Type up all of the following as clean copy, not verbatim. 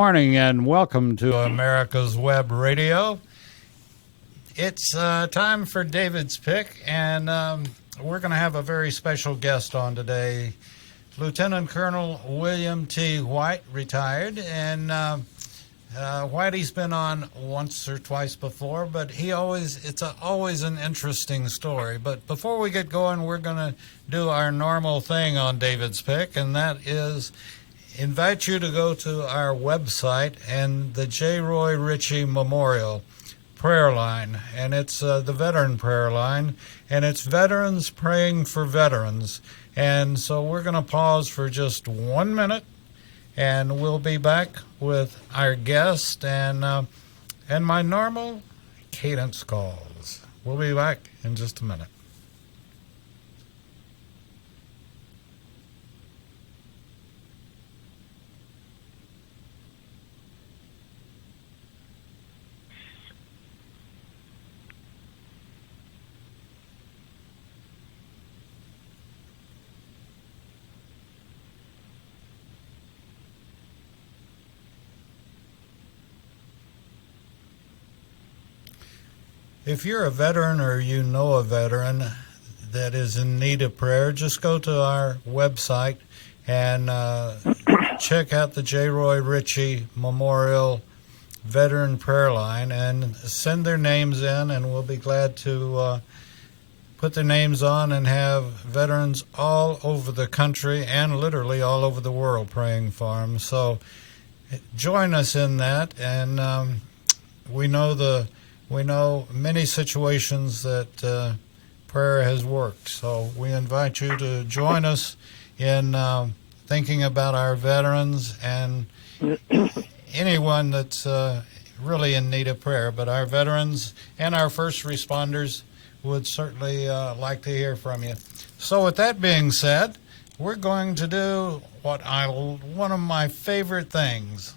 Morning and welcome to America's Web Radio. It's time for David's Pick, and we're going to have a very special guest on today. Lieutenant Colonel William T. White, retired, and Whitey's been on once or twice before, but it's always an interesting story. But before we get going, we're going to do our normal thing on David's Pick, and that is invite you to go to our website and the J. Roy Ritchie Memorial Prayer Line, and it's the Veteran Prayer Line, and it's veterans praying for veterans. And so we're going to pause for just 1 minute, and we'll be back with our guest and my normal cadence calls. We'll be back in just a minute. If you're a veteran or you know a veteran that is in need of prayer, just go to our website and check out the J. Roy Ritchie Memorial Veteran Prayer Line and send their names in, and we'll be glad to put their names on and have veterans all over the country and literally all over the world praying for them. So join us in that, and we know many situations that prayer has worked. So we invite you to join us in thinking about our veterans and anyone that's really in need of prayer. But our veterans and our first responders would certainly like to hear from you. So with that being said, we're going to do one of my favorite things.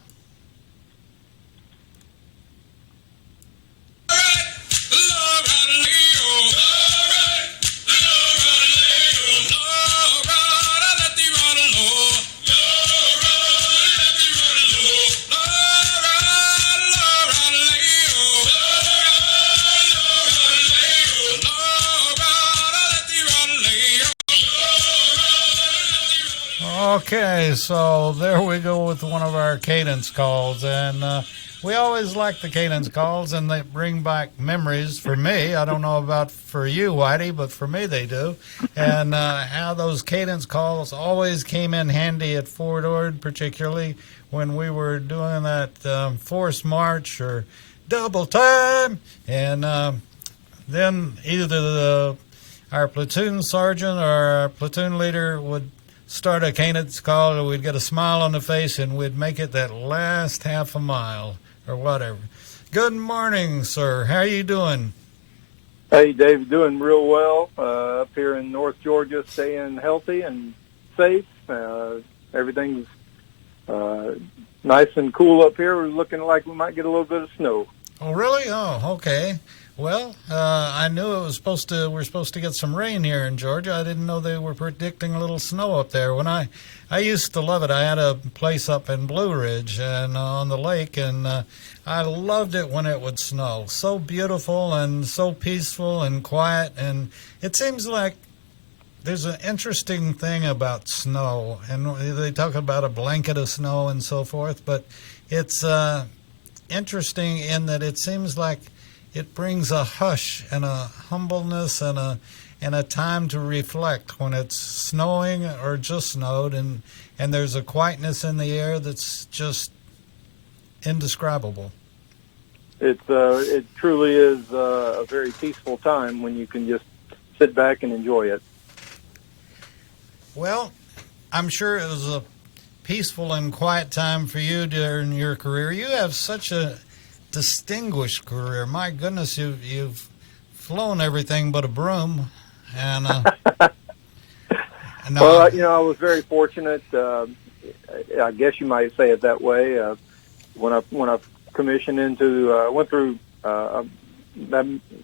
Okay, so there we go with one of our cadence calls, and we always like the cadence calls, and they bring back memories for me. I don't know about for you, Whitey, but for me they do. And how those cadence calls always came in handy at Fort Ord, particularly when we were doing that forced march or double time, and then either our platoon sergeant or our platoon leader would start a cadence call, and we'd get a smile on the face, and we'd make it that last half a mile or whatever. Good morning, sir. How are you doing? Hey, Dave, doing real well up here in North Georgia, staying healthy and safe. Everything's nice and cool up here. We're looking like we might get a little bit of snow. Oh, really? Oh, okay. Well, I knew we're supposed to get some rain here in Georgia. I didn't know they were predicting a little snow up there. When I used to love it. I had a place up in Blue Ridge and on the lake, and I loved it when it would snow. So beautiful and so peaceful and quiet. And it seems like there's an interesting thing about snow, and they talk about a blanket of snow and so forth, but it's interesting in that it seems like it brings a hush and a humbleness and a time to reflect when it's snowing or just snowed, and there's a quietness in the air that's just indescribable. It truly is a very peaceful time when you can just sit back and enjoy it. Well, I'm sure it was a peaceful and quiet time for you during your career. You have such a distinguished career. My goodness, you've flown everything but a broom, and well, I was very fortunate. I guess you might say it that way. When I commissioned into, went through.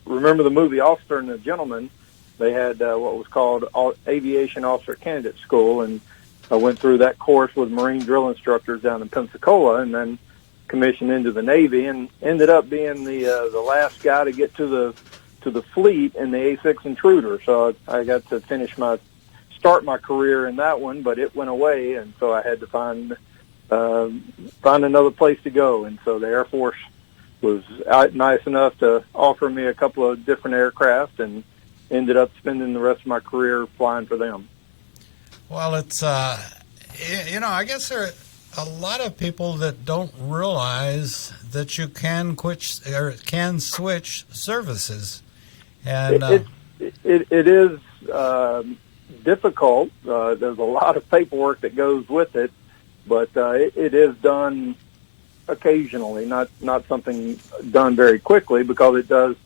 Remember the movie Officer and the Gentleman? They had what was called Aviation Officer Candidate School, and I went through that course with Marine drill instructors down in Pensacola, and then commissioned into the Navy, and ended up being the last guy to get to the fleet in the A-6 Intruder. So I got to start my career in that one, but it went away, and so I had to find another place to go. And so the Air Force was nice enough to offer me a couple of different aircraft, and ended up spending the rest of my career flying for them. Well, it's I guess there are a lot of people that don't realize that you can switch services, and it is difficult. There's a lot of paperwork that goes with it, but it is done occasionally, not something done very quickly, because it does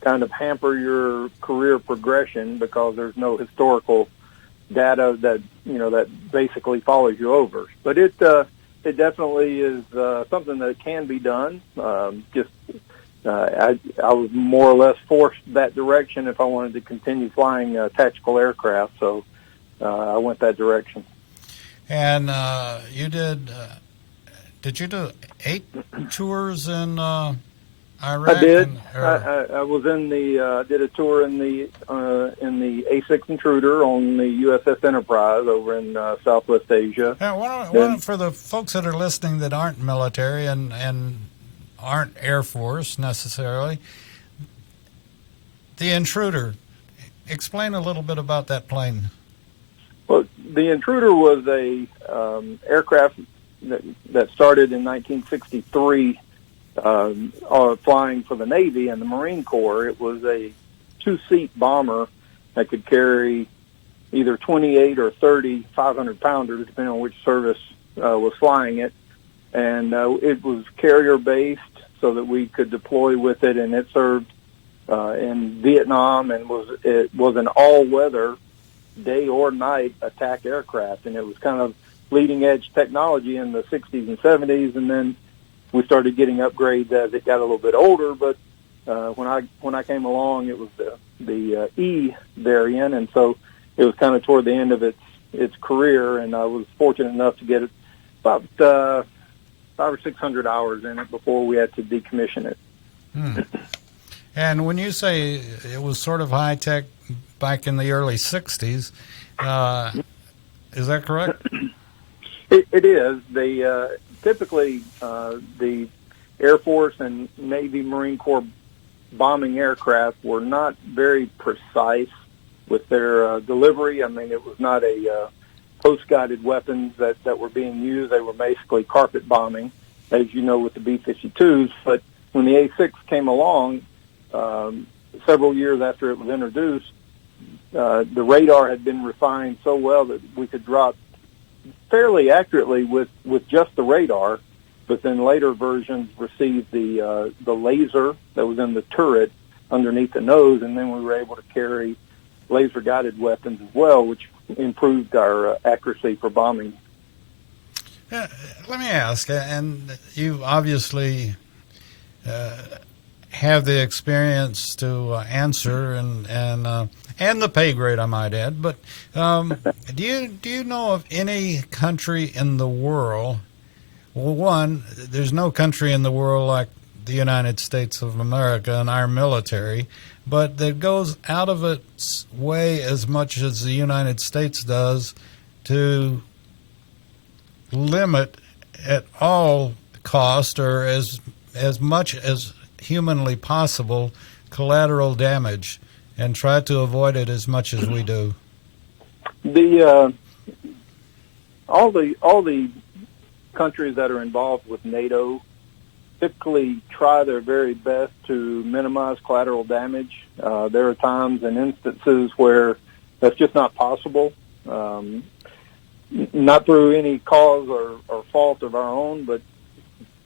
kind of hamper your career progression, because there's no historical data that basically follows you over. But it definitely is something that can be done. I was more or less forced that direction if I wanted to continue flying tactical aircraft, so I went that direction. And you did you do 8 tours in Iraq? I did. I was in did a tour in the A-6 Intruder on the USS Enterprise over in Southwest Asia. Yeah, for the folks that are listening that aren't military and aren't Air Force necessarily, the Intruder, explain a little bit about that plane. Well, the Intruder was a aircraft that started in 1963, flying for the Navy and the Marine Corps. It was a 2-seat bomber that could carry either 28 or 30 500-pounders, depending on which service was flying it. And it was carrier-based so that we could deploy with it, and it served in Vietnam, and it was an all-weather, day or night attack aircraft. And it was kind of leading-edge technology in the 60s and 70s, and then we started getting upgrades as it got a little bit older. But when I came along, it was the E variant, and so it was kind of toward the end of its career, and I was fortunate enough to get about 500 or 600 hours in it before we had to decommission it. And when you say it was sort of high tech back in the early 60s, is that correct? It is. They typically the Air Force and Navy Marine Corps bombing aircraft were not very precise with their delivery. I mean, it was not a post-guided weapons that were being used. They were basically carpet bombing, as you know, with the B-52s. But when the A-6 came along, several years after it was introduced, the radar had been refined so well that we could drop fairly accurately with just the radar. But then later versions received the laser that was in the turret underneath the nose, and then we were able to carry laser-guided weapons as well, which improved our accuracy for bombing. Yeah, let me ask, and you obviously have the experience to answer and the pay grade, I might add. But do you know of any country in the world? Well, one, there's no country in the world like the United States of America and our military, but that goes out of its way as much as the United States does to limit at all cost, or as much as humanly possible, collateral damage, and try to avoid it as much as we do. All the countries that are involved with NATO typically try their very best to minimize collateral damage. There are times and instances where that's just not possible, not through any cause or fault of our own, but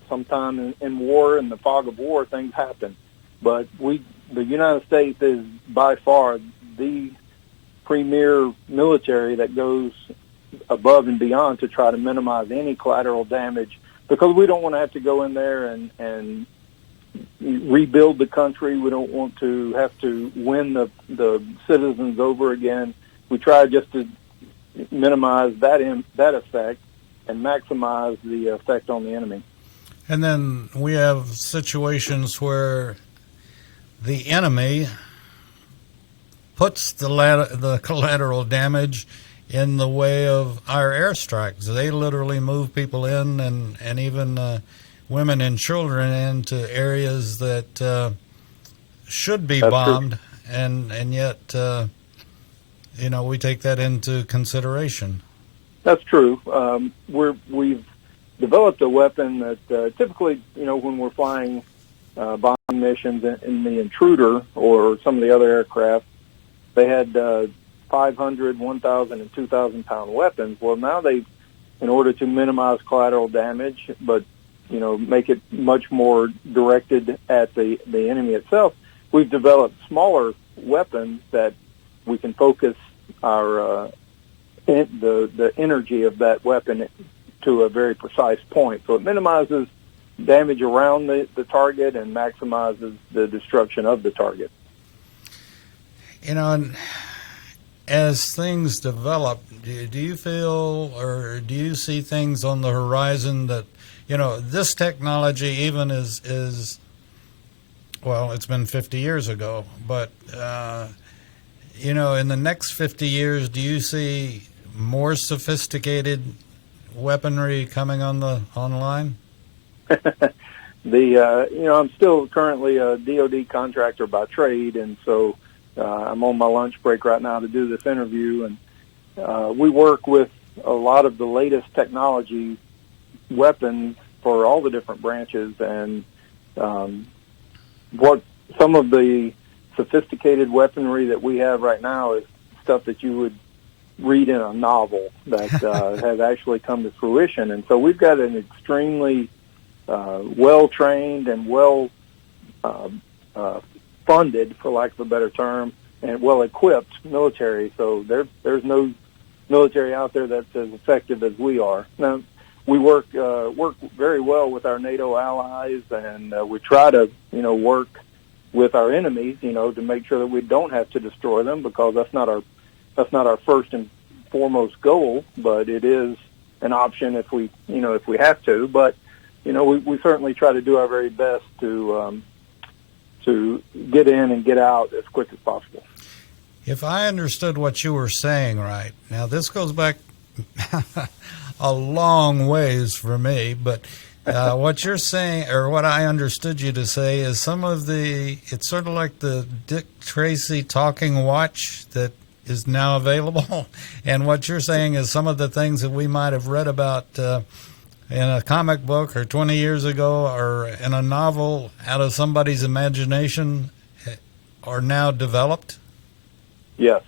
sometime in war, in the fog of war, things happen. But the United States is by far the premier military that goes above and beyond to try to minimize any collateral damage, because we don't want to have to go in there and rebuild the country. We don't want to have to win the citizens over again. We try just to minimize that effect and maximize the effect on the enemy. And then we have situations where the enemy puts the collateral damage in the way of our airstrikes. They literally move people in and even women and children into areas that should be That's bombed, true. and yet, we take that into consideration. That's true. We've developed a weapon that typically, when we're flying bomb missions in the Intruder or some of the other aircraft, they had 500, 1,000, and 2,000-pound weapons. Well, now in order to minimize collateral damage, but make it much more directed at the enemy itself, we've developed smaller weapons that we can focus our the energy of that weapon to a very precise point. So it minimizes damage around the target and maximizes the destruction of the target. And as things develop, do you feel or do you see things on the horizon that, this technology even is well, it's been 50 years ago, but, in the next 50 years, do you see more sophisticated weaponry coming online? I'm still currently a DoD contractor by trade, and so I'm on my lunch break right now to do this interview, and we work with a lot of the latest technology weapons for all the different branches, and what some of the sophisticated weaponry that we have right now is stuff that you would read in a novel that has actually come to fruition. And so we've got an extremely well-trained and funded, for lack of a better term, and well-equipped military. So there's no military out there that's as effective as we are. Now, we work very well with our NATO allies, and we try to work with our enemies, to make sure that we don't have to destroy them, because that's not our first and foremost goal. But it is an option if we have to. But we certainly try to do our very best to get in and get out as quick as possible. If I understood what you were saying right, now this goes back a long ways for me, but what you're saying, or what I understood you to say, is it's sort of like the Dick Tracy talking watch that is now available. And what you're saying is some of the things that we might have read about in a comic book or 20 years ago or in a novel out of somebody's imagination are now developed? Yes.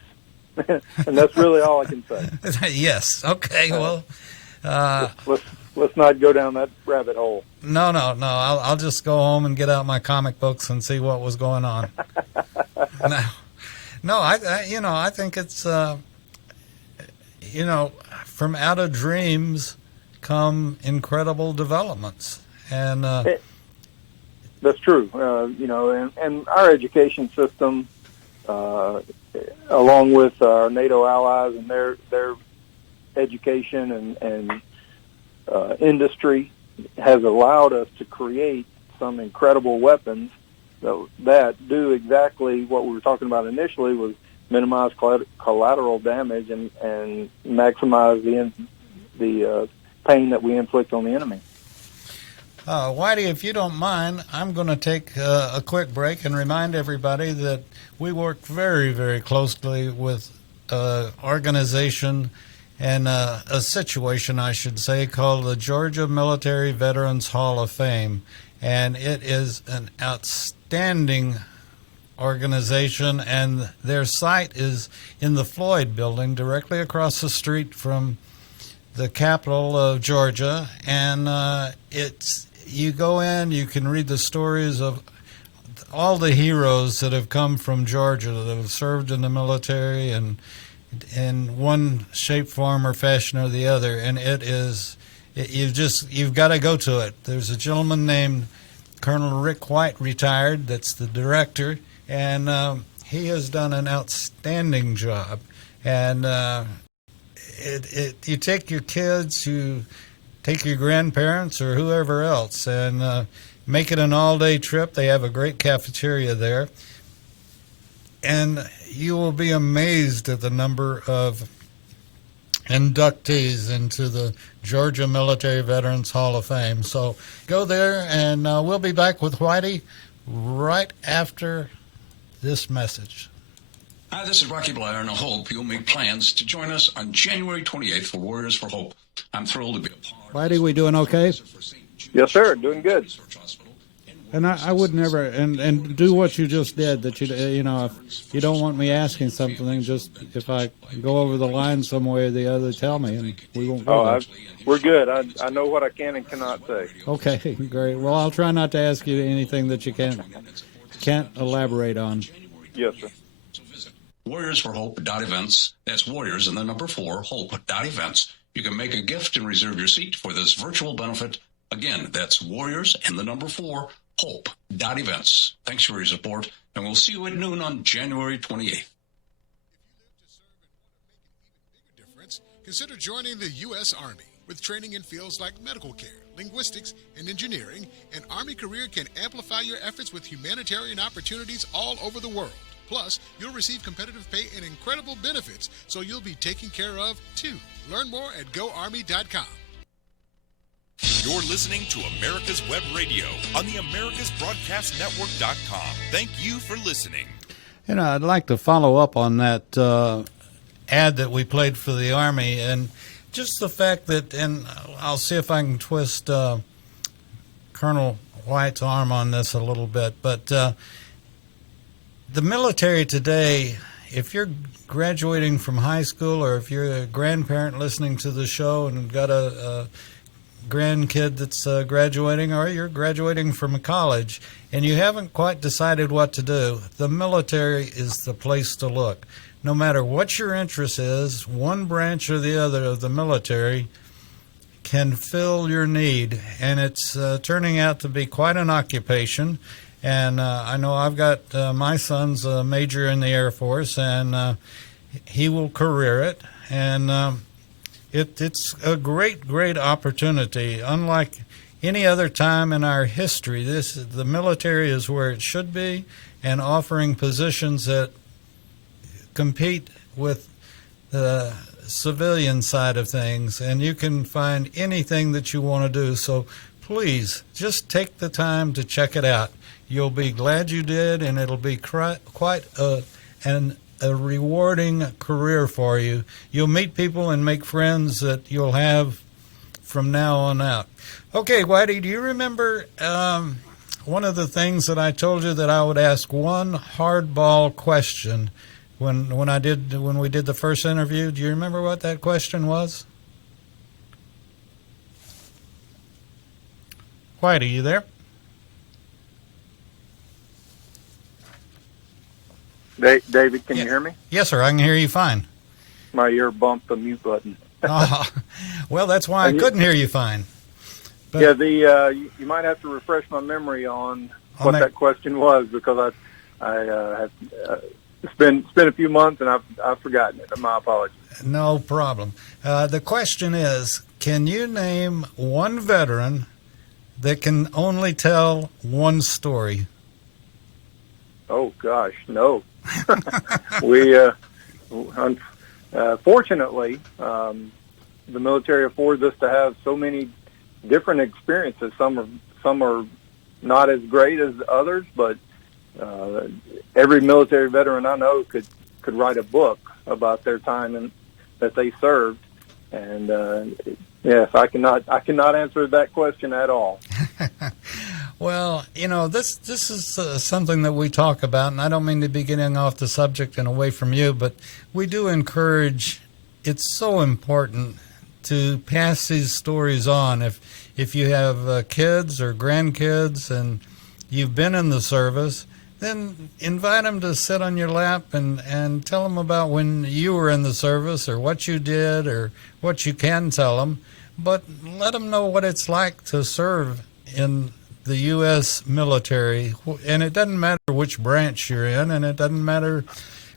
And that's really all I can say. Yes. Okay. Well, let's not go down that rabbit hole. No. I'll just go home and get out my comic books and see what was going on. I think it's from out of dreams come incredible developments, and that's true. And our education system, along with our NATO allies and their education and industry, has allowed us to create some incredible weapons that do exactly what we were talking about initially, was minimize collateral damage and maximize the pain that we inflict on the enemy. Whitey, if you don't mind, I'm going to take a quick break and remind everybody that we work very, very closely with an organization and a situation, I should say, called the Georgia Military Veterans Hall of Fame. And it is an outstanding organization, and their site is in the Floyd Building, directly across the street from the capital of Georgia. And you go in, you can read the stories of all the heroes that have come from Georgia that have served in the military and in one shape, form, or fashion or the other. And you've got to go to it. There's a gentleman named Colonel Rick White, retired, that's the director, and he has done an outstanding job. And you take your kids, you take your grandparents or whoever else and make it an all-day trip. They have a great cafeteria there. And you will be amazed at the number of inductees into the Georgia Military Veterans Hall of Fame. So go there, and we'll be back with Whitey right after this message. Hi, this is Rocky Blair, and I hope you'll make plans to join us on January 28th for Warriors for Hope. I'm thrilled to be a part. Whitey, we doing okay? Yes, sir. Doing good. And I would never, and do what you just did, that if you don't want me asking something, just if I go over the line some way or the other, tell me, and we won't go there. We're good. I know what I can and cannot say. Okay, great. Well, I'll try not to ask you anything that you can't elaborate on. Yes, sir. So visit warriorsforhope.events. That's warriors and the number 4, hope.events. You can make a gift and reserve your seat for this virtual benefit. Again, that's warriors and the number 4, hope.events. Thanks for your support, and we'll see you at noon on January 28th. Consider joining the U.S. Army. With training in fields like medical care, linguistics, and engineering, an Army career can amplify your efforts with humanitarian opportunities all over the world. Plus, you'll receive competitive pay and incredible benefits, so you'll be taken care of, too. Learn more at goarmy.com. You're listening to America's Web Radio on the AmericasBroadcastNetwork.com. Thank you for listening. I'd like to follow up on that ad that we played for the Army, and just the fact that, and I'll see if I can twist Colonel White's arm on this a little bit, but the military today, if you're graduating from high school or if you're a grandparent listening to the show and got a grandkid that's graduating, or you're graduating from college and you haven't quite decided what to do, the military is the place to look. No matter what your interest is, one branch or the other of the military can fill your need, and it's turning out to be quite an occupation. And I know I've got my son's a major in the Air Force, and he will career it, and it's a great opportunity. Unlike any other time in our history, the military is where it should be, and offering positions that compete with the civilian side of things, and you can find anything that you want to do. So please just take the time to check it out. You'll be glad you did, and it'll be quite a rewarding career for you. You'll meet people and make friends that you'll have from now on out. Okay, Whitey, do you remember one of the things that I told you that I would ask one hardball question when we did the first interview? Do you remember what that question was? Whitey, you there? David, can you hear me? Yes, sir. I can hear you fine. My ear bumped the mute button. Well, that's why I couldn't hear you fine. But, yeah, you might have to refresh my memory on what that question was, because I have it's been a few months and I've forgotten it. My apologies. No problem. The question is, can you name one veteran that can only tell one story? Oh gosh, no. Fortunately, the military affords us to have so many different experiences. Some are not as great as others, but every military veteran I know could write a book about their time that they served. And yes, I cannot answer that question at all. Well, this is something that we talk about, and I don't mean to be getting off the subject and away from you, but we do encourage. It's so important to pass these stories on. If you have kids or grandkids and you've been in the service, then invite them to sit on your lap and tell them about when you were in the service, or what you did, or what you can tell them. But let them know what it's like to serve in the U.S. military. And it doesn't matter which branch you're in, and it doesn't matter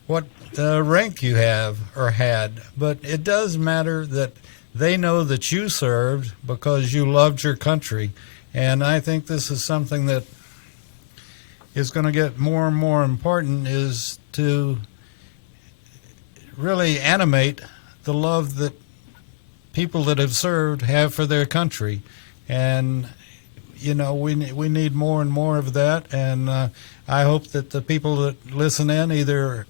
what rank you have or had, but it does matter that they know that you served because you loved your country. And I think this is something that is going to get more and more important, is to really animate the love that people that have served have for their country. And, you know, we need more and more of that. And I hope that the people that listen in, either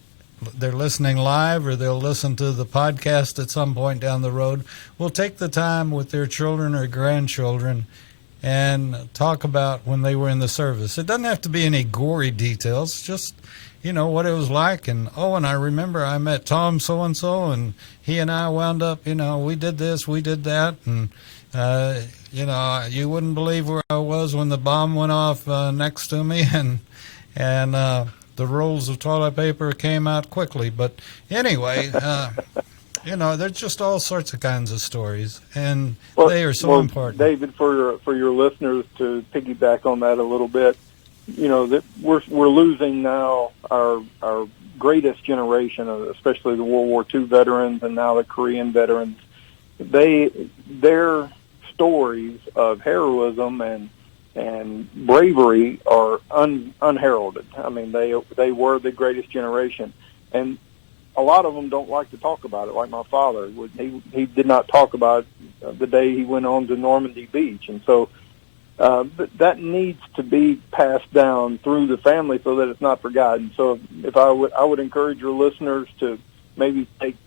they're listening live or they'll listen to the podcast at some point down the road, will take the time with their children or grandchildren and talk about when they were in the service. It doesn't have to be any gory details, just, you know, what it was like. And I remember I met Tom so-and-so, and he and I wound up, you know, we did this, we did that. And, you know, you wouldn't believe where I was when the bomb went off next to me. And the rolls of toilet paper came out quickly. But anyway, you know, there's just all sorts of kinds of stories, and they are so important. David, for your listeners, to piggyback on that a little bit, you know, that we're losing now our greatest generation, especially the World War II veterans and now the Korean veterans. Their stories of heroism and bravery are unheralded. I mean, they were the greatest generation, and a lot of them don't like to talk about it. Like my father, he did not talk about the day he went on to Normandy Beach, and so that needs to be passed down through the family so that it's not forgotten. So if I would encourage your listeners to maybe take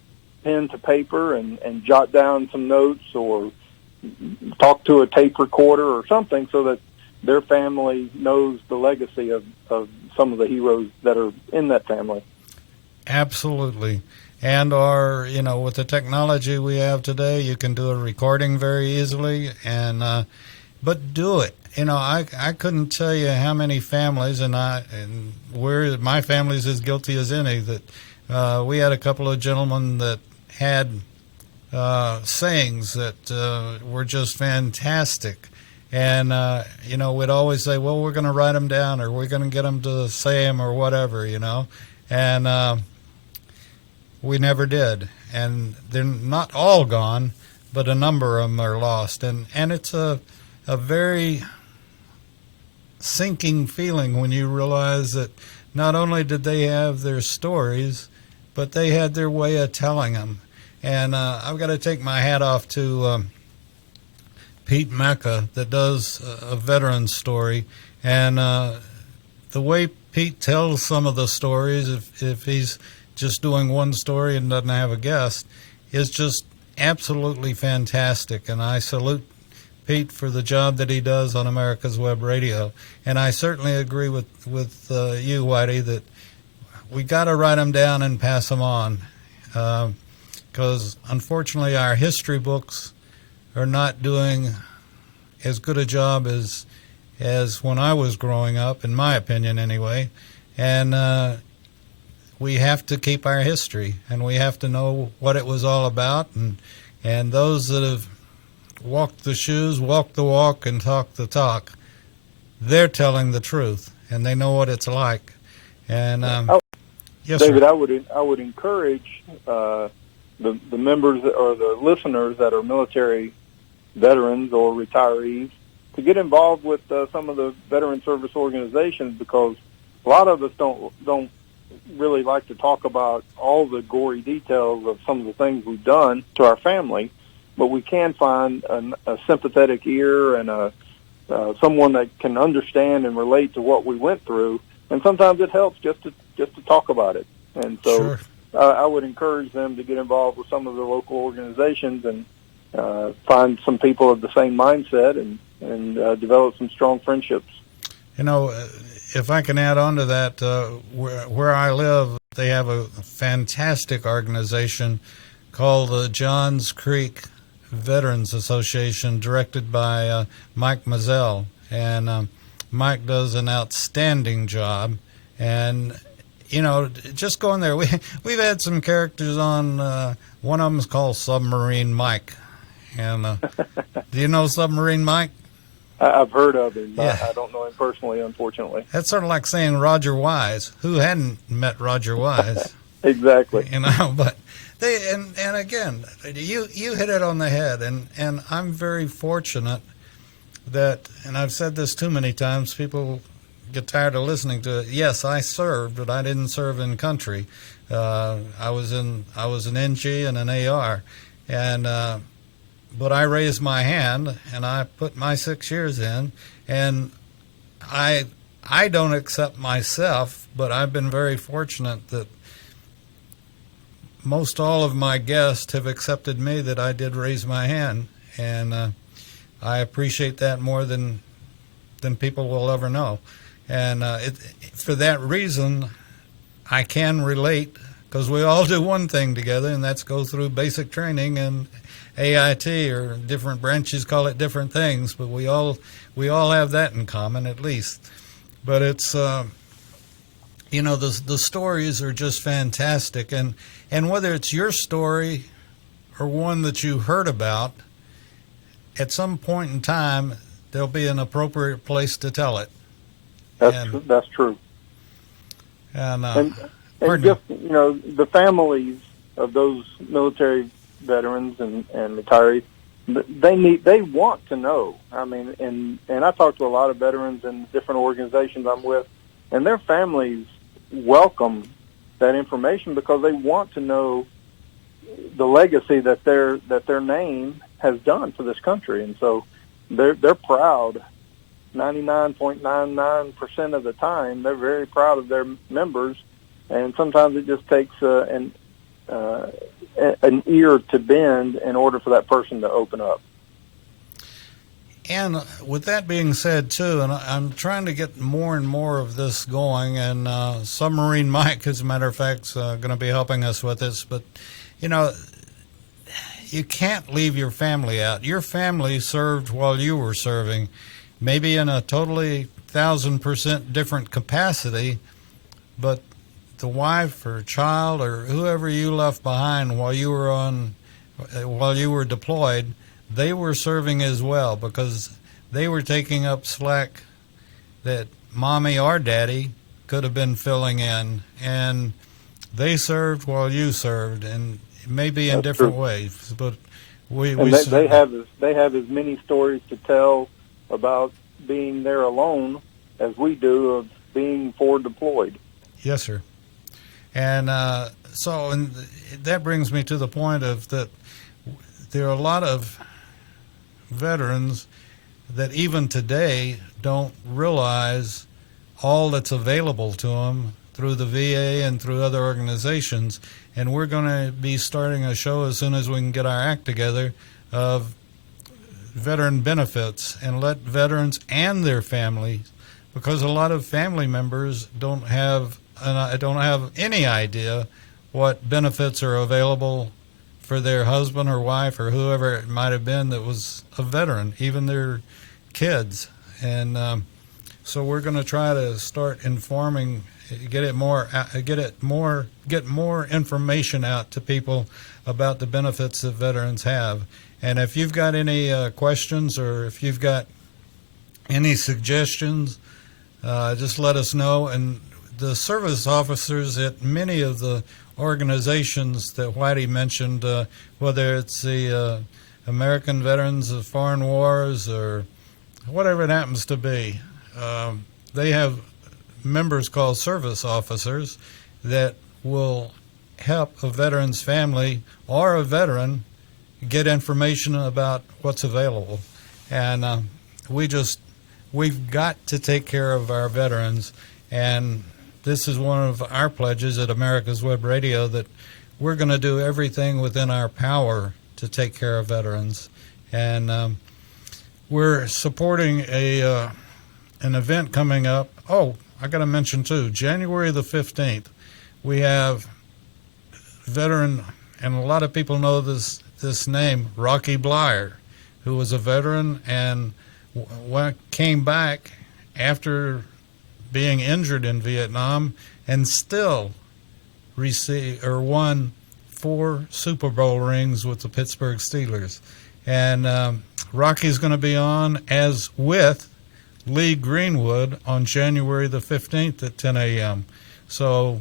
pen to paper and jot down some notes, or talk to a tape recorder or something, so that their family knows the legacy of some of the heroes that are in that family. Absolutely. And you know, with the technology we have today, you can do a recording very easily, and but do it. You know, I couldn't tell you how many families, and my family's as guilty as any, that we had a couple of gentlemen that had sayings that were just fantastic. And, you know, we'd always say, well, we're going to write them down, or we're going to get them to say them, or whatever, you know. And we never did. And they're not all gone, but a number of them are lost. And it's a very sinking feeling when you realize that not only did they have their stories, but they had their way of telling them. And I've got to take my hat off to Pete Mecca, that does a veteran story. And the way Pete tells some of the stories, if he's just doing one story and doesn't have a guest, is just absolutely fantastic. And I salute Pete for the job that he does on America's Web Radio. And I certainly agree with you, Whitey, that we got to write them down and pass them on, because unfortunately our history books are not doing as good a job as when I was growing up, in my opinion anyway. And we have to keep our history, and we have to know what it was all about. And those that have walked the shoes, walked the walk, and talked the talk, they're telling the truth, and they know what it's like. And yes, David, sir. I would encourage the members or the listeners that are military veterans or retirees to get involved with some of the veteran service organizations, because a lot of us don't really like to talk about all the gory details of some of the things we've done to our family, but we can find a sympathetic ear and someone that can understand and relate to what we went through, and sometimes it helps just to talk about it. And so Sure. I would encourage them to get involved with some of the local organizations and find some people of the same mindset and develop some strong friendships. You know, if I can add on to that, where I live, they have a fantastic organization called the Johns Creek Veterans Association, directed by Mike Mazzell. And Mike does an outstanding job. And, you know, just going there, we've had some characters on. One of them is called Submarine Mike. And do you know Submarine Mike? I've heard of him, but Yeah. I don't know him personally, unfortunately. That's sort of like saying Roger Wise. Who hadn't met Roger Wise? Exactly. But they and again, you hit it on the head, and I'm very fortunate that, and I've said this too many times, people get tired of listening to it. Yes, I served, but I didn't serve in country. I was an NG and an AR, and but I raised my hand and I put my 6 years in, and I don't accept myself, but I've been very fortunate that most all of my guests have accepted me, that I did raise my hand, and I appreciate that more than people will ever know. And for that reason, I can relate, because we all do one thing together, and that's go through basic training and AIT, or different branches call it different things, but we all have that in common at least. But it's the stories are just fantastic, and whether it's your story or one that you heard about, at some point in time there'll be an appropriate place to tell it. That's true. And just the families of those military veterans and retirees, they want to know. I mean, and I talk to a lot of veterans in different organizations I'm with, and their families welcome that information because they want to know the legacy that their name has done for this country, and so they're proud. 99.99% of the time, they're very proud of their members, and sometimes it just takes an ear to bend in order for that person to open up. And with that being said, too, and I'm trying to get more and more of this going, and Submarine Mike, as a matter of fact, is going to be helping us with this, but, you can't leave your family out. Your family served while you were serving, maybe in a totally 1,000% different capacity, but the wife or child or whoever you left behind while you were deployed, they were serving as well, because they were taking up slack that mommy or daddy could have been filling in, and they served while you served, and maybe in different ways. But they have as many stories to tell about being there alone as we do of being forward deployed. Yes, sir. And so that brings me to the point of that there are a lot of veterans that even today don't realize all that's available to them through the VA and through other organizations. And we're going to be starting a show as soon as we can get our act together of veteran benefits, and let veterans and their families, because a lot of family members don't have any idea what benefits are available for their husband or wife or whoever it might have been that was a veteran, even their kids. And so we're going to try to start informing, get more information out to people about the benefits that veterans have. And if you've got any questions, or if you've got any suggestions, just let us know. And the service officers at many of the organizations that Whitey mentioned, whether it's the American Veterans of Foreign Wars or whatever it happens to be, they have members called service officers that will help a veteran's family or a veteran get information about what's available. And we've got to take care of our veterans, and this is one of our pledges at America's Web Radio, that we're going to do everything within our power to take care of veterans. And we're supporting an event coming up. Oh, I got to mention too, January the 15th, we have veteran, and a lot of people know this name, Rocky Blyer, who was a veteran and came back after being injured in Vietnam, and still won 4 Super Bowl rings with the Pittsburgh Steelers. And Rocky's going to be on as with Lee Greenwood on January the 15th at 10 a.m. So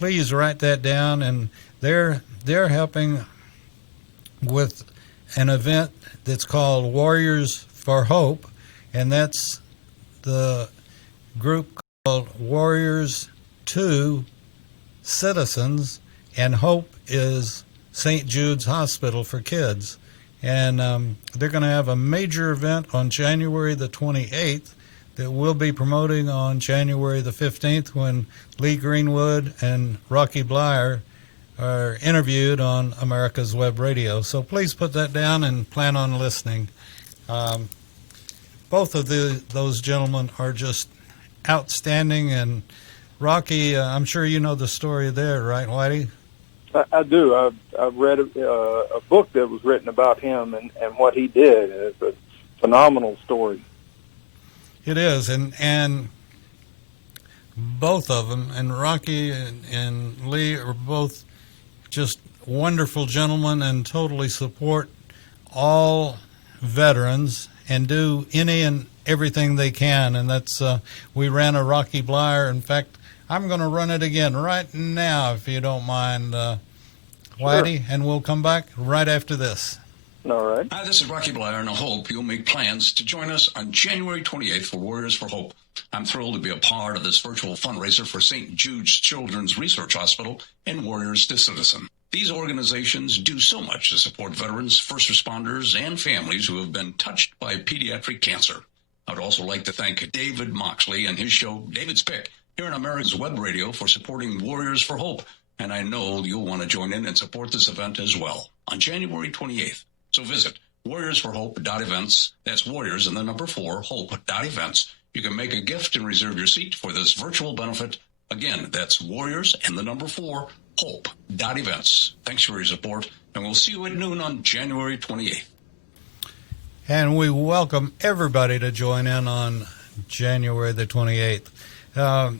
please write that down. And they're helping with an event that's called Warriors for Hope, and that's the group called Warriors to Citizens, and Hope is St. Jude's Hospital for Kids. And they're going to have a major event on January the 28th that we'll be promoting on January the 15th when Lee Greenwood and Rocky Blyer are interviewed on America's Web Radio. So please put that down and plan on listening. Both of those gentlemen are just outstanding. And Rocky, I'm sure you know the story there, right, Whitey? I do. I've read a book that was written about him and what he did. It's a phenomenal story. It is, and both of them, and Rocky and Lee are both just wonderful gentlemen and totally support all veterans and do any and everything they can. And that's, we ran a Rocky Blyer. In fact, I'm going to run it again right now, if you don't mind, Whitey, Sure. and we'll come back right after this. All right. Hi, this is Rocky Blyer, and I hope you'll make plans to join us on January 28th for Warriors for Hope. I'm thrilled to be a part of this virtual fundraiser for St. Jude's Children's Research Hospital and Warriors to Citizen. These organizations do so much to support veterans, first responders, and families who have been touched by pediatric cancer. I'd also like to thank David Moxley and his show, David's Pick, here on America's Web Radio for supporting Warriors for Hope. And I know you'll want to join in and support this event as well on January 28th. So visit warriorsforhope.events. That's warriors and the number 4, hope.events. You can make a gift and reserve your seat for this virtual benefit. Again, that's warriors and the number 4, hope.events. Thanks for your support, and we'll see you at noon on January 28th. And we welcome everybody to join in on January the 28th. I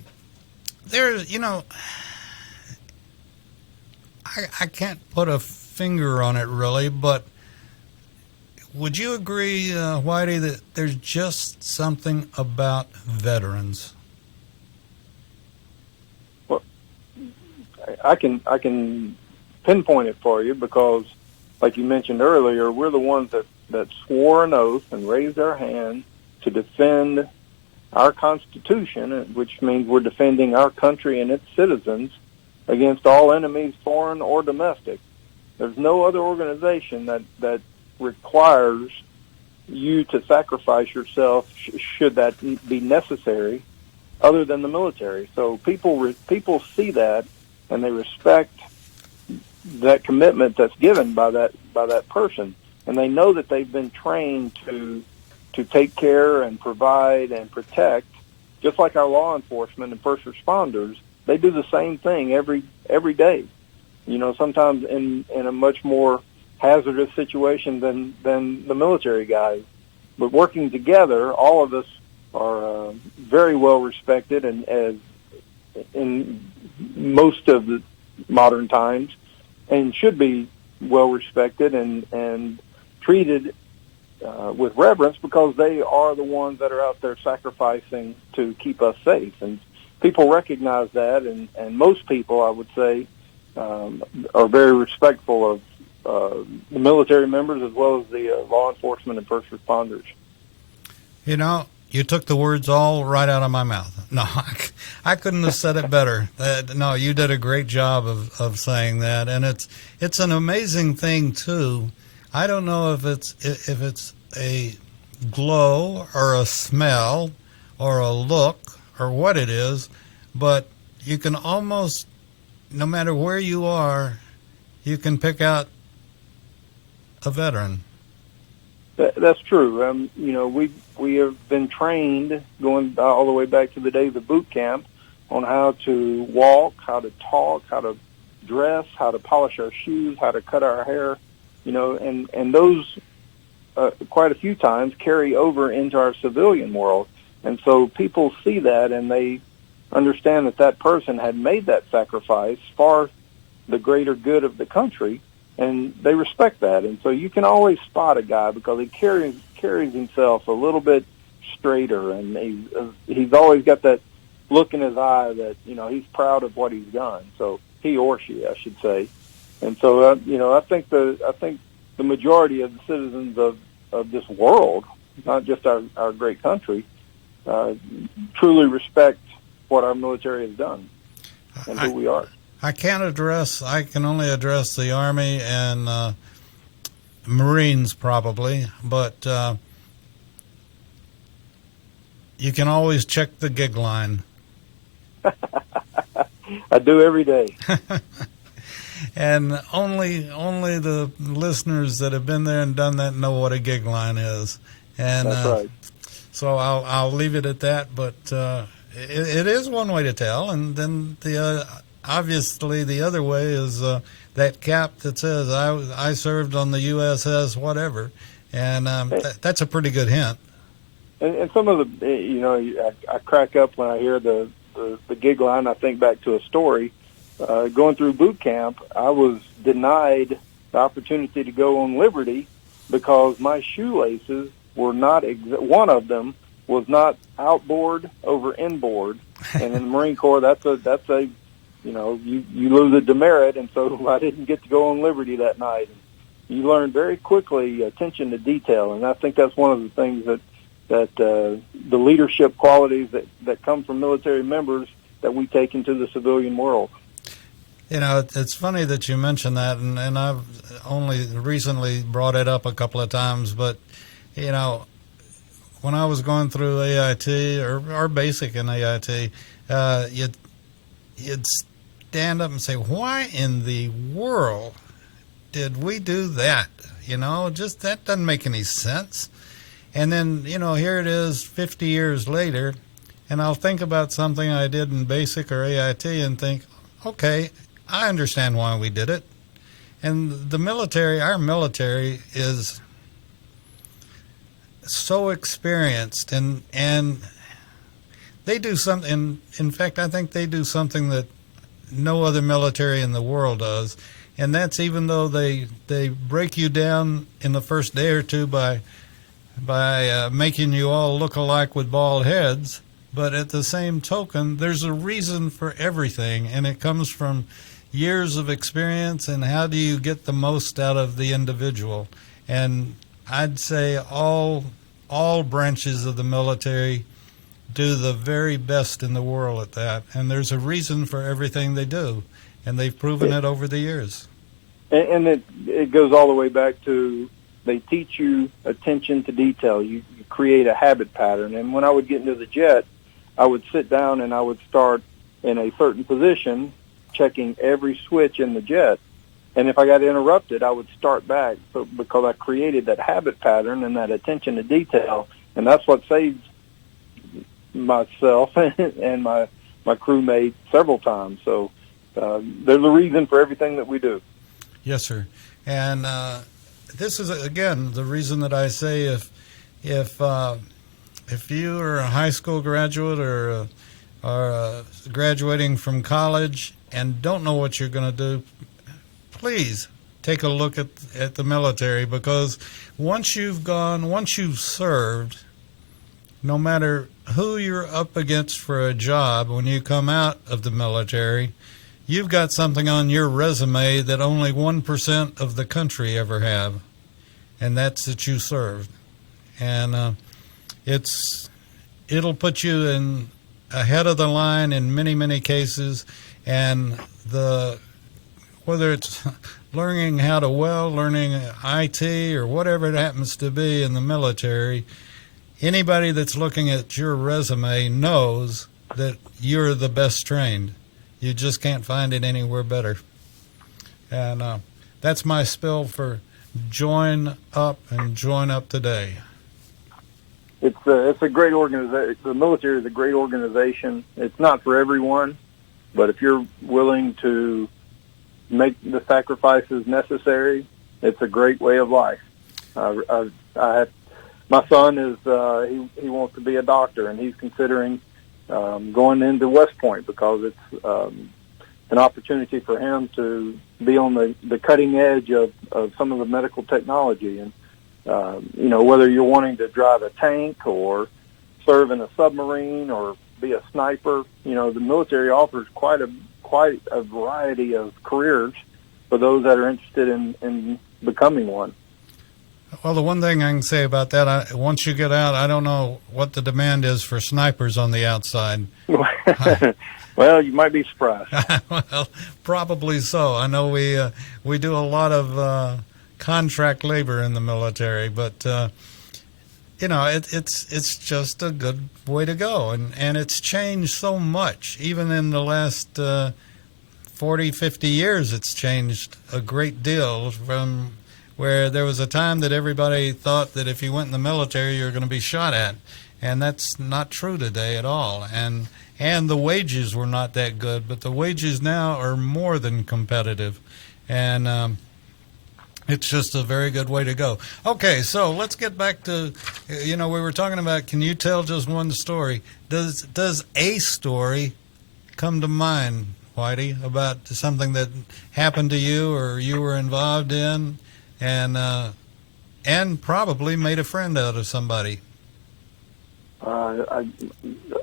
can't put a finger on it really, but would you agree, Whitey, that there's just something about veterans? Well, I can pinpoint it for you because, like you mentioned earlier, we're the ones that swore an oath and raised our hand to defend our Constitution, which means we're defending our country and its citizens against all enemies, foreign or domestic. There's no other organization that requires you to sacrifice yourself should that be necessary other than the military. So people see that and they respect that commitment that's given by that person, and they know that they've been trained to take care and provide and protect, just like our law enforcement and first responders. They do the same thing every day. You know, sometimes in a much more hazardous situation than the military guys. But working together, all of us are very well respected, and as in most of the modern times, and should be well respected and treated with reverence, because they are the ones that are out there sacrificing to keep us safe. And people recognize that, and most people, I would say, are very respectful of the military members as well as the law enforcement and first responders. You know, you took the words all right out of my mouth. No, I couldn't have said it better. No, you did a great job of saying that, and it's an amazing thing too. I don't know if it's a glow or a smell or a look or what it is, but you can almost, no matter where you are, you can pick out a veteran. That's true. You know, we have been trained going all the way back to the days of boot camp on how to walk, how to talk, how to dress, how to polish our shoes, how to cut our hair. You know, and those quite a few times carry over into our civilian world. And so people see that and they understand that person had made that sacrifice for the greater good of the country, and they respect that. And so you can always spot a guy because he carries himself a little bit straighter, and he's always got that look in his eye that, he's proud of what he's done. So he or she, I should say. And so, I think the majority of the citizens of this world, not just our great country, truly respect what our military has done and who we are. I can only address the Army and Marines probably, but you can always check the gig line. I do every day. And only the listeners that have been there and done that know what a gig line is. And that's right. So I'll leave it at that. But it is one way to tell, and then obviously the other way is that cap that says I served on the USS whatever, and that's a pretty good hint. And some of the I crack up when I hear the gig line. I think back to a story. Going through boot camp, I was denied the opportunity to go on Liberty because my shoelaces were not, one of them was not outboard over inboard. And in the Marine Corps, that's a you lose a demerit, and so I didn't get to go on Liberty that night. You learn very quickly attention to detail, and I think that's one of the things that the leadership qualities that come from military members that we take into the civilian world. It's funny that you mention that, and I've only recently brought it up a couple of times, but, when I was going through AIT or basic in AIT, you'd stand up and say, why in the world did we do that? Just that doesn't make any sense. And then, here it is 50 years later, and I'll think about something I did in basic or AIT and think, okay, I understand why we did it. And our military is so experienced, and they do something. In fact, I think they do something that no other military in the world does, and that's even though they break you down in the first day or two by making you all look alike with bald heads, but at the same token, there's a reason for everything, and it comes from years of experience and how do you get the most out of the individual. And I'd say all branches of the military do the very best in the world at that, and there's a reason for everything they do, and they've proven it over the years. And it goes all the way back to they teach you attention to detail. You create a habit pattern. And when I would get into the jet, I would sit down and I would start in a certain position, checking every switch in the jet. And if I got interrupted, I would start back because I created that habit pattern and that attention to detail. And that's what saved myself and my crewmate several times. So there's a reason for everything that we do. Yes, sir. And this is, again, the reason that I say if you are a high school graduate or graduating from college and don't know what you're going to do, please take a look at the military, because once you've served, no matter who you're up against for a job, when you come out of the military, you've got something on your resume that only 1% of the country ever have, and that's that you served. And it'll put you in ahead of the line in many, many cases. And whether it's learning how to weld, learning IT, or whatever it happens to be in the military, anybody that's looking at your resume knows that you're the best trained. You just can't find it anywhere better. And that's my spill for Join Up and Join Up Today. It's a great organization. The military is a great organization. It's not for everyone, but if you're willing to make the sacrifices necessary, it's a great way of life. My son is he wants to be a doctor, and he's considering going into West Point because it's an opportunity for him to be on the cutting edge of some of the medical technology. And whether you're wanting to drive a tank or serve in a submarine or be a sniper. You know, the military offers quite a variety of careers for those that are interested in becoming one. Well, the one thing I can say about that, once you get out, I don't know what the demand is for snipers on the outside. Well, you might be surprised. Well, probably so. I know we do a lot of contract labor in the military, but you know, it's just a good way to go, and it's changed so much. Even in the last 40, 50 years, it's changed a great deal from where there was a time that everybody thought that if you went in the military, you were going to be shot at. And that's not true today at all. And the wages were not that good, but the wages now are more than competitive. And it's just a very good way to go. Okay, so let's get back to, we were talking about, can you tell just one story? Does a story come to mind, Whitey, about something that happened to you or you were involved in and probably made a friend out of somebody?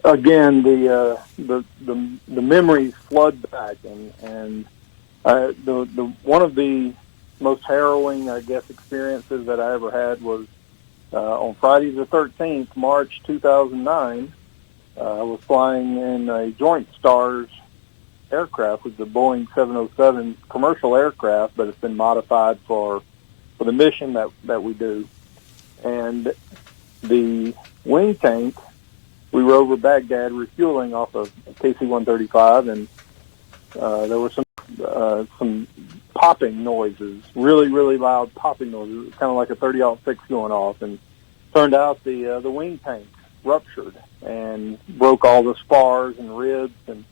Again, the memories flood back, and the one of the most harrowing, I guess, experiences that I ever had was on Friday the 13th, March 2009. I was flying in a Joint Stars aircraft, with the Boeing 707 commercial aircraft, but it's been modified for the mission that we do. And the wing tank, we were over Baghdad refueling off of KC-135, and there were some popping noises, really, really loud popping noises. It was kind of like a 30-06 going off, and turned out the wing tank ruptured and broke all the spars and ribs, and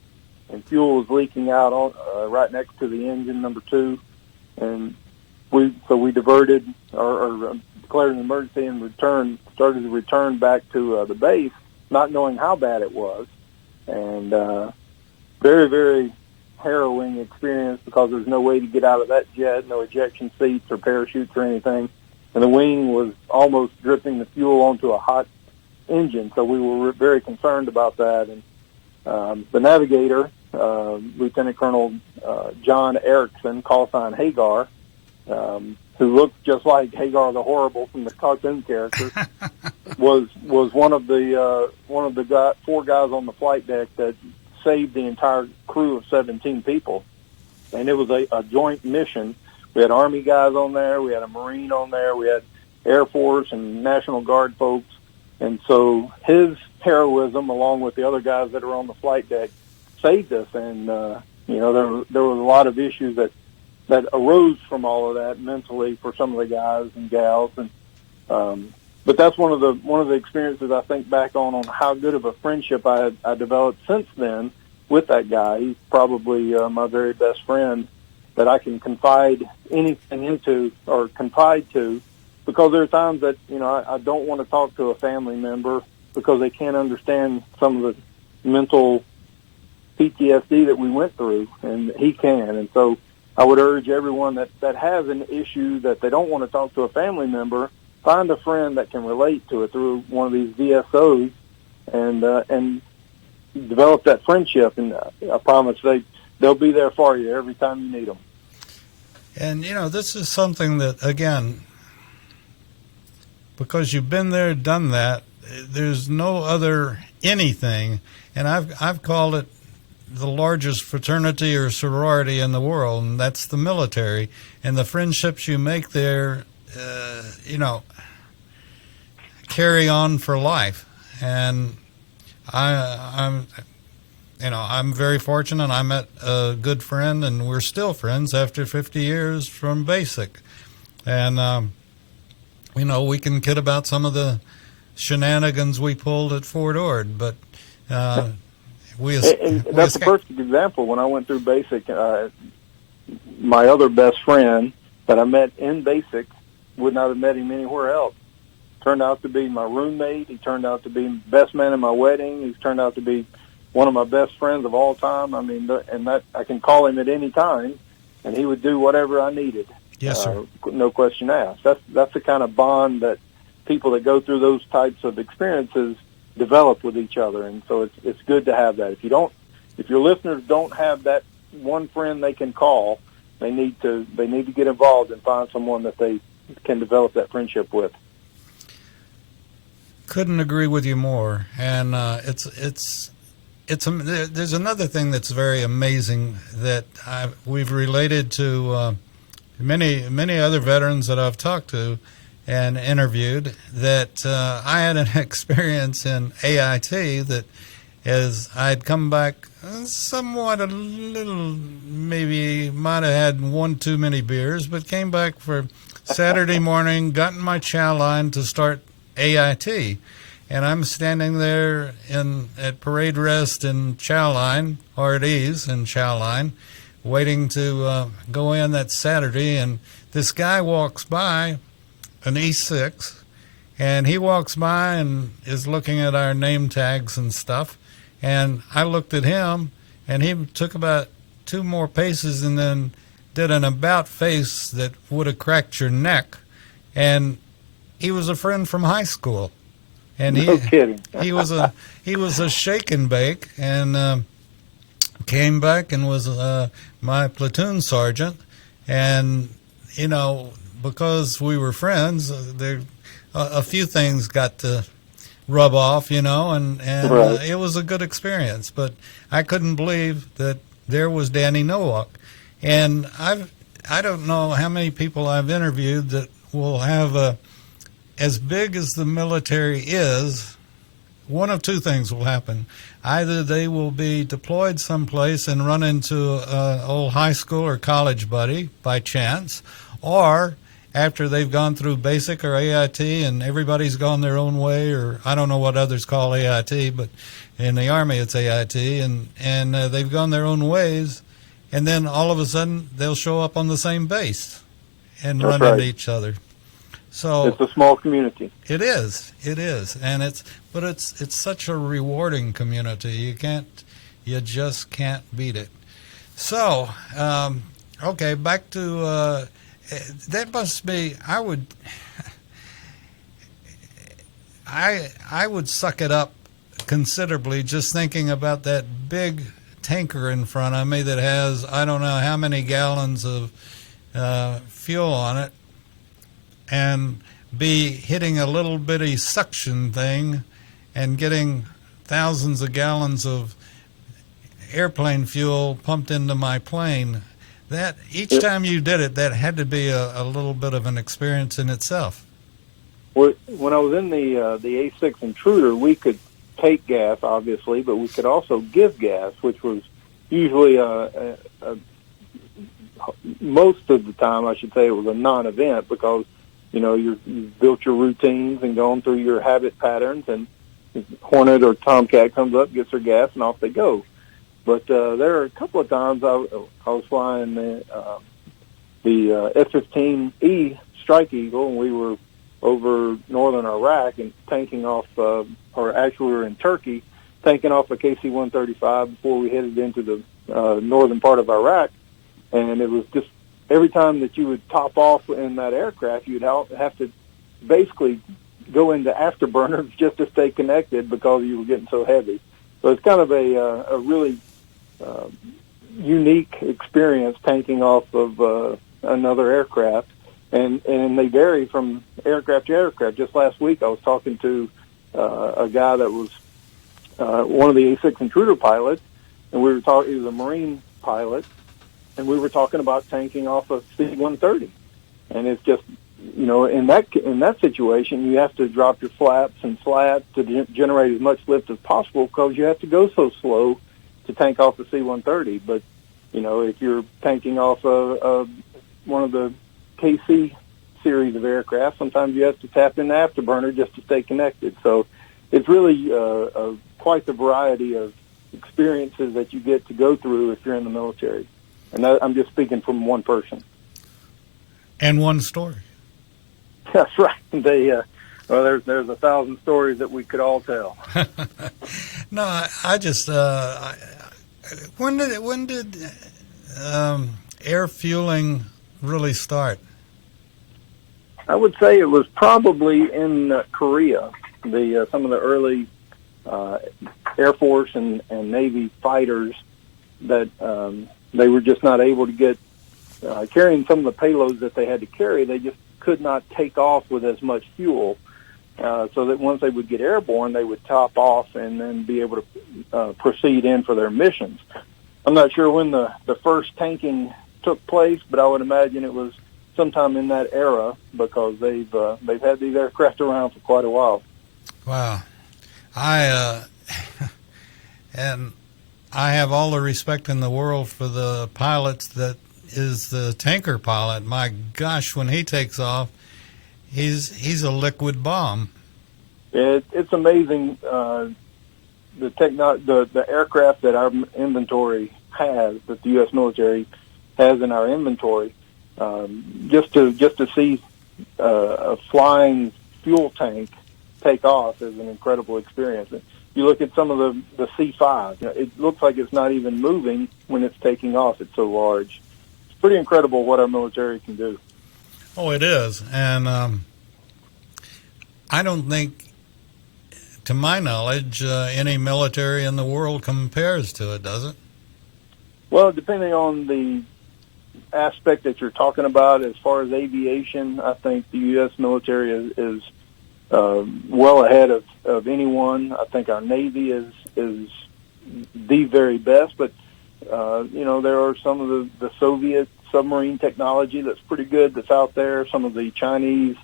fuel was leaking out right next to the engine number 2, and we diverted or declared an emergency and started to return back to the base, not knowing how bad it was, and very, very harrowing experience, because there's no way to get out of that jet, no ejection seats or parachutes or anything, and the wing was almost dripping the fuel onto a hot engine, so we were very concerned about that. And the Navigator, Lieutenant Colonel John Erickson, callsign Hagar, who looked just like Hagar the Horrible from the cartoon character, was one of the 4 guys on the flight deck that saved the entire crew of 17 people. And it was a joint mission. We had Army guys on there, we had a Marine on there, we had Air Force and National Guard folks. And so his heroism, along with the other guys that are on the flight deck, saved us. And there was a lot of issues that arose from all of that mentally for some of the guys and gals, and but that's one of the experiences I think back on how good of a friendship I developed since then with that guy. He's probably my very best friend that I can confide anything into or confide to, because there are times that I don't want to talk to a family member because they can't understand some of the mental PTSD that we went through, and he can. And so I would urge everyone that has an issue that they don't want to talk to a family member, find a friend that can relate to it through one of these VSOs, and develop that friendship. And I promise they'll be there for you every time you need them. And this is something that, again, because you've been there, done that, there's no other anything, and I've called it the largest fraternity or sorority in the world, and that's the military. And the friendships you make there, carry on for life. And I'm very fortunate. I met a good friend, and we're still friends after 50 years from basic. And we can kid about some of the shenanigans we pulled at Fort Ord, but and that's a perfect example. When I went through basic, my other best friend that I met in basic, would not have met him anywhere else. Turned out to be my roommate. He turned out to be best man in my wedding. He's turned out to be one of my best friends of all time. I mean, and that I can call him at any time, and he would do whatever I needed. Yes, sir. No question asked. That's the kind of bond that people that go through those types of experiences develop with each other, and so it's good to have that. If your listeners don't have that one friend they can call, they need to get involved and find someone that they can develop that friendship with. Couldn't agree with you more. And there's another thing that's very amazing that we've related to many other veterans that I've talked to and interviewed, that I had an experience in AIT that as I'd come back somewhat a little, maybe might have had one too many beers, but came back for Saturday morning, got in my chow line to start AIT. And I'm standing there at parade rest in chow line, or at ease in chow line, waiting to go in that Saturday. And this guy walks by, an E6, and he walks by and is looking at our name tags and stuff. And I looked at him, and he took about 2 more paces and then did an about face that would have cracked your neck. And he was a friend from high school. And no kidding. he was a shake and bake, and came back and was my platoon sergeant. And because we were friends, there a few things got to rub off, and right. It was a good experience. But I couldn't believe that there was Danny Nowak. And I don't know how many people I've interviewed that will have as big as the military is, one of two things will happen. Either they will be deployed someplace and run into an old high school or college buddy by chance, or after they've gone through basic or AIT and everybody's gone their own way, or I don't know what others call AIT, but in the Army it's AIT, and they've gone their own ways, and then all of a sudden they'll show up on the same base and That's run right. into each other. So It's a small community. It is, and it's such a rewarding community. You just can't beat it. So, okay, back to that must be. I would suck it up considerably just thinking about that big tanker in front of me that has I don't know how many gallons of fuel on it, and be hitting a little bitty suction thing and getting thousands of gallons of airplane fuel pumped into my plane. That each time you did it, that had to be a little bit of an experience in itself. When I was in the A-6 Intruder, we could take gas, obviously, but we could also give gas, which was usually most of the time, I should say, it was a non-event because you've built your routines and gone through your habit patterns, and Hornet or Tomcat comes up, gets their gas, and off they go. But there are a couple of times I was flying the F-15E Strike Eagle, and we were over northern Iraq and tanking off, or actually we were in Turkey, tanking off a KC-135 before we headed into the northern part of Iraq. And it was just every time that you would top off in that aircraft, you'd have to basically go into afterburners just to stay connected because you were getting so heavy. So it's kind of a really unique experience tanking off of another aircraft. And they vary from aircraft to aircraft. Just last week I was talking to a guy that was one of the A-6 Intruder pilots, and we were talking. He was a Marine pilot, and we were talking about tanking off a C-130. And it's just, in that situation, you have to drop your flaps and slats to generate as much lift as possible because you have to go so slow to tank off a C-130. But, if you're tanking off one of the KC series of aircraft, sometimes you have to tap in the afterburner just to stay connected. So it's really quite the variety of experiences that you get to go through if you're in the military. And I'm just speaking from one person. And one story. That's right. There's 1,000 stories that we could all tell. No, I just when did air fueling really start? I would say it was probably in Korea. Some of the early Air Force and Navy fighters that they were just not able to get carrying some of the payloads that they had to carry. They just could not take off with as much fuel, so that once they would get airborne, they would top off and then be able to proceed in for their missions. I'm not sure when the first tanking took place, but I would imagine it was sometime in that era, because they've had these aircraft around for quite a while. Wow. And I have all the respect in the world for the pilots that is the tanker pilot. My gosh, when he takes off, he's a liquid bomb. It's amazing the aircraft that our inventory has, that the U.S. military has in our inventory. Just to see a flying fuel tank take off is an incredible experience. You look at some of the C-5, it looks like it's not even moving when it's taking off. It's so large. It's pretty incredible what our military can do. Oh, it is. And I don't think, to my knowledge, any military in the world compares to it, does it? Well, depending on the aspect that you're talking about, as far as aviation, I think the U.S. military is well ahead of anyone. I think our Navy is the very best, but there are some of the Soviet submarine technology that's pretty good that's out there. Some of the Chinese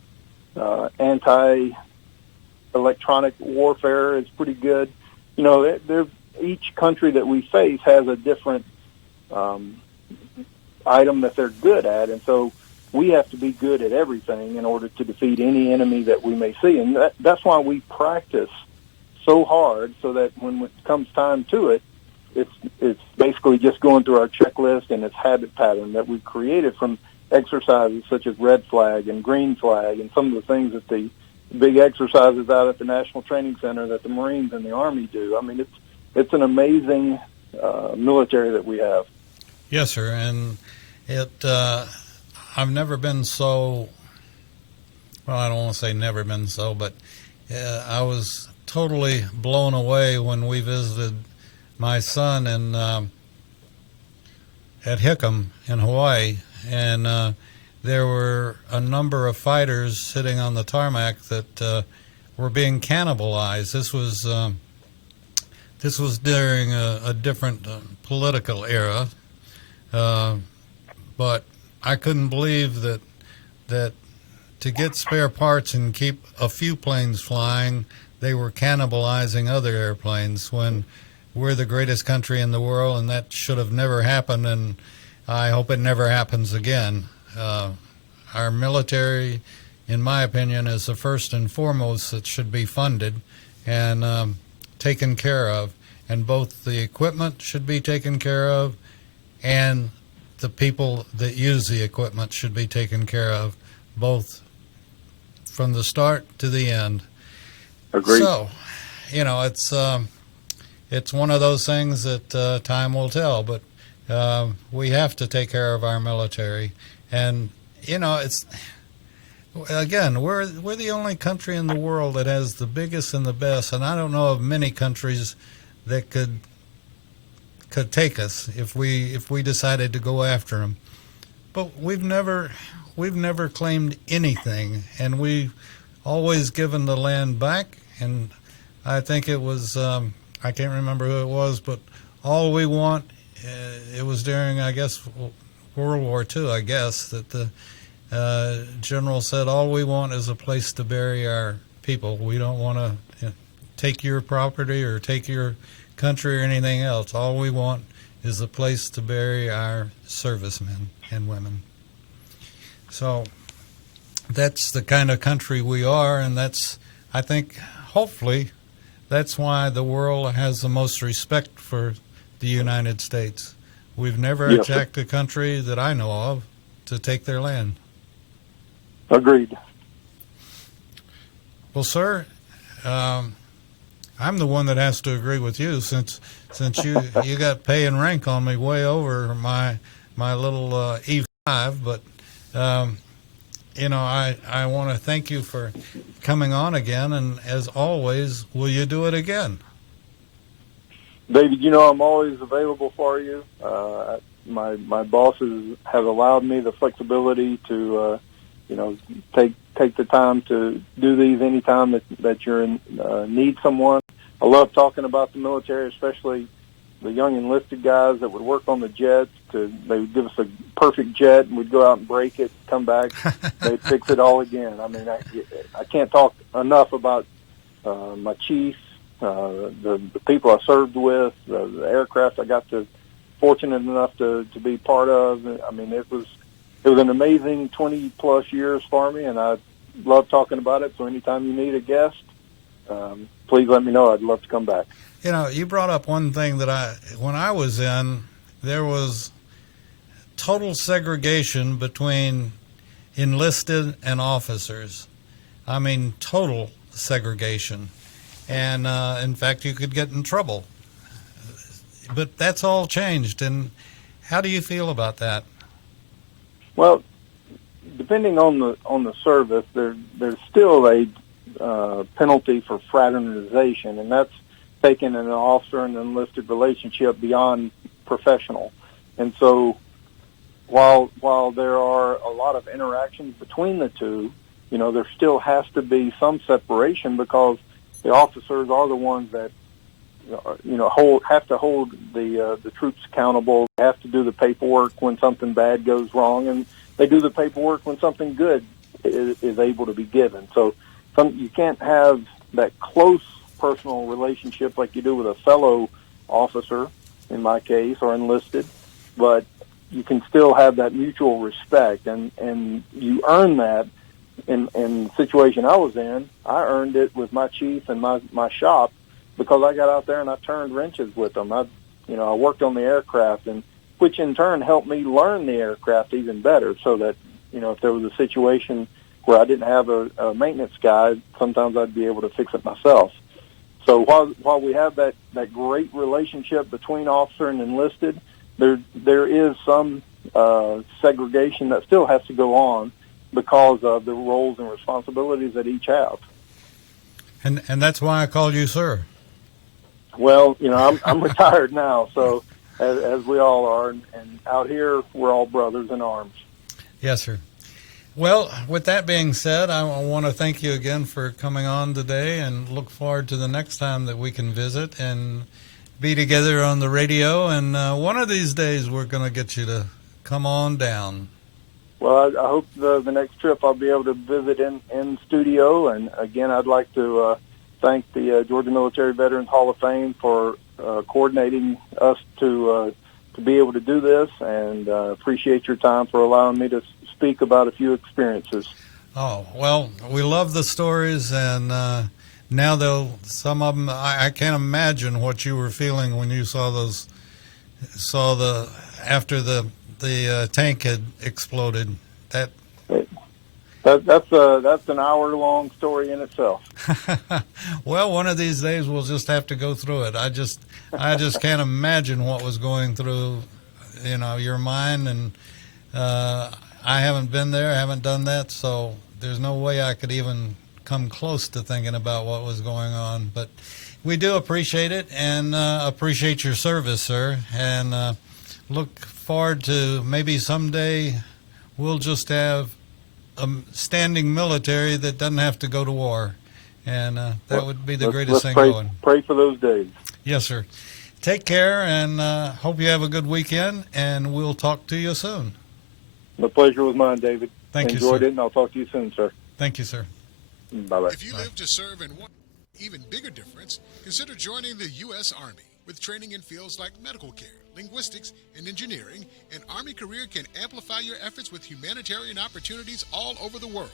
anti-electronic warfare is pretty good. Each country that we face has a different item that they're good at, and so we have to be good at everything in order to defeat any enemy that we may see. And that's why we practice so hard, so that when it comes time to it, it's basically just going through our checklist and its habit pattern that we've created from exercises such as red flag and green flag and some of the things that the big exercises out at the National Training Center that the Marines and the Army do. I mean, it's an amazing military that we have. Yes, sir. And I've never been so, well, I don't want to say never been so, but I was totally blown away when we visited my son at Hickam in Hawaii, and there were a number of fighters sitting on the tarmac that were being cannibalized. This was during a different political era, but I couldn't believe that to get spare parts and keep a few planes flying, they were cannibalizing other airplanes when we're the greatest country in the world, and that should have never happened, and I hope it never happens again. Our military, in my opinion, is the first and foremost that should be funded and taken care of, and both the equipment should be taken care of and the people that use the equipment should be taken care of, both from the start to the end. Agreed. So, it's one of those things that time will tell, but we have to take care of our military. And, it's, again, we're the only country in the world that has the biggest and the best, and I don't know of many countries that could take us if we decided to go after them. But we've never claimed anything, and we've always given the land back. And I think it was I can't remember who it was, but all we want, it was during, I guess, World War II, I guess, that the general said, all we want is a place to bury our people. We don't want to take your property or take your country or anything else. All we want is a place to bury our servicemen and women. So that's the kind of country we are, and that's, I think, hopefully, that's why the world has the most respect for the United States. We've never attacked a country that I know of to take their land. Agreed. Well, sir, I'm the one that has to agree with you since you got pay and rank on me way over my little E5. But I want to thank you for coming on again, and as always, will you do it again? David, I'm always available for you. My bosses have allowed me the flexibility to, take the time to do these anytime that you're in need someone. I love talking about the military, especially the young enlisted guys that would work on the jets. They would give us a perfect jet, and we'd go out and break it, come back, they'd fix it all again. I mean, I can't talk enough about my chiefs, the people I served with, the aircraft I got fortunate enough to be part of. I mean, it was an amazing 20-plus years for me, and I love talking about it. So anytime you need a guest, please let me know. I'd love to come back. You brought up one thing that when I was in, there was total segregation between enlisted and officers. I mean, total segregation. And, in fact, you could get in trouble. But that's all changed. And how do you feel about that? Well, depending on the service, there's still a penalty for fraternization, and that's taking an officer and enlisted relationship beyond professional. And so while there are a lot of interactions between the two, there still has to be some separation, because the officers are the ones that have to hold the troops accountable. They have to do the paperwork when something bad goes wrong, and they do the paperwork when something good is able to be given. So you can't have that close personal relationship like you do with a fellow officer, in my case, or enlisted, but you can still have that mutual respect, and you earn that. In the situation I was in, I earned it with my chief and my shop, because I got out there and I turned wrenches with them. I worked on the aircraft, and which in turn helped me learn the aircraft even better, so that, if there was a situation where I didn't have a maintenance guy, sometimes I'd be able to fix it myself. So while we have that great relationship between officer and enlisted, there is some segregation that still has to go on because of the roles and responsibilities that each have. And that's why I called you sir. Well, I'm retired now, so as we all are, and out here we're all brothers in arms. Yes, sir. Well, with that being said, I want to thank you again for coming on today, and look forward to the next time that we can visit and be together on the radio. And one of these days we're going to get you to come on down. Well, I hope the next trip I'll be able to visit in studio. And again, I'd like to thank the Georgia Military Veterans Hall of Fame for coordinating us to be able to do this, and appreciate your time for allowing me to speak about a few experiences. Oh, well, we love the stories, and now some of them, I can't imagine what you were feeling when you after the tank had exploded. That's an hour-long story in itself. Well, one of these days we'll just have to go through it. I just can't imagine what was going through, your mind, and I haven't been there, I haven't done that, so there's no way I could even come close to thinking about what was going on. But we do appreciate it, and appreciate your service, sir, and look forward to maybe someday we'll just have a standing military that doesn't have to go to war, and that would be the greatest thing going. Pray for those days. Yes, sir. Take care, and hope you have a good weekend, and we'll talk to you soon. The pleasure was mine, David. Thank you, sir. Enjoyed it, and I'll talk to you soon, sir. Thank you, sir. Bye-bye. If you live to serve and want an even bigger difference, consider joining the U.S. Army. With training in fields like medical care, linguistics, and engineering, an Army career can amplify your efforts with humanitarian opportunities all over the world.